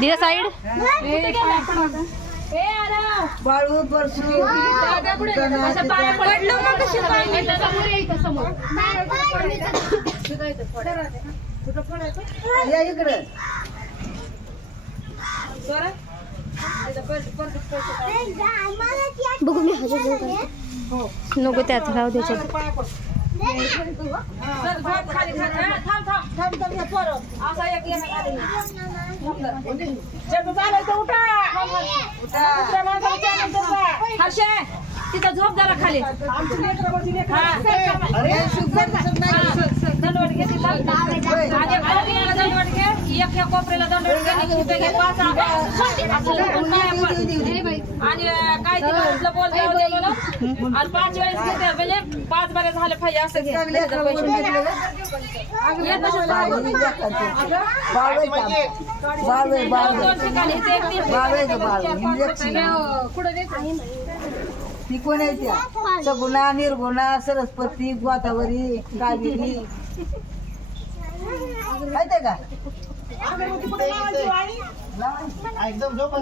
दिया side Balu परसू पडलो मग कशी या इकडे बघू मी नको त्यात राहू द्यायच्यात तिथं झोप जरा खाली दंडवट घे दंडवट घे एक कोपऱ्याला दंडवट घे आणि काय तिला बोलतो आणि 5 वेळेस घेते म्हणजे 5 बरे झाले पाहिजे असं घे ती कोण आहे त्या सगुणा निर्गुणा सरस्वती गोदावरी कावेरी माहिती का एकदम झोप